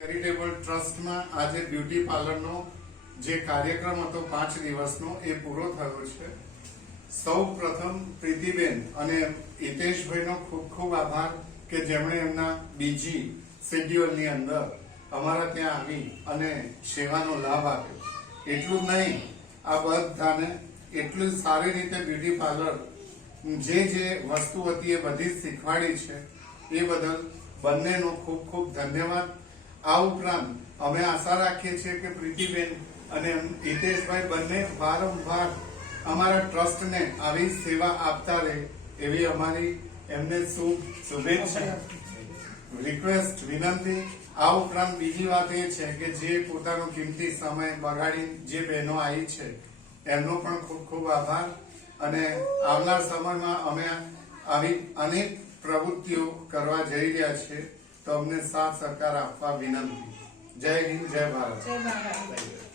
Charitable ટ્રસ્ટમાં આજે beauty પાર્લરનો જે કાર્યક્રમ હતો 5 દિવસનો એ પૂરો થયો છે. સૌ પ્રથમ પ્રીતિબેન અને હિતેશભાઈનો ખૂબ ખૂબ આભાર કે જેમણે એમના બીજી શેડ્યુલની અંદર અમારા ત્યાં આવી અને સેવાનો લાભ આપ્યો. એટલું નહીં, આ બધાને એટલું સારી રીતે બ્યુટી પાર્લર જે વસ્તુ હતી એ બધી શીખવાડી છે. એ બદલ બંનેનો ખૂબ ખૂબ ધન્યવાદ. આ ઉપરાંત અમે આશા રાખીએ છીએ કે પ્રીતિબેન અને હિતેશભાઈ બંને વારંવાર અમારા ટ્રસ્ટને આવી સેવા આપતા રહે એવી અમારી એમને શુભેચ્છા, રિક્વેસ્ટ, વિનંતી. આ ઉપરાંત બીજી વાત એ છે કે જે પોતાનો કિંમતી સમય બગાડી જે બહેનો આવી છે એમનો પણ ખૂબ ખૂબ આભાર. અને આવનાર સમયમાં અમે આવી અનેક પ્રવૃત્તિઓ કરવા જઈ રહ્યા છીએ, તો અમને સાથ સહકાર આપવા વિનંતી. જય હિન્દ, જય ભારત.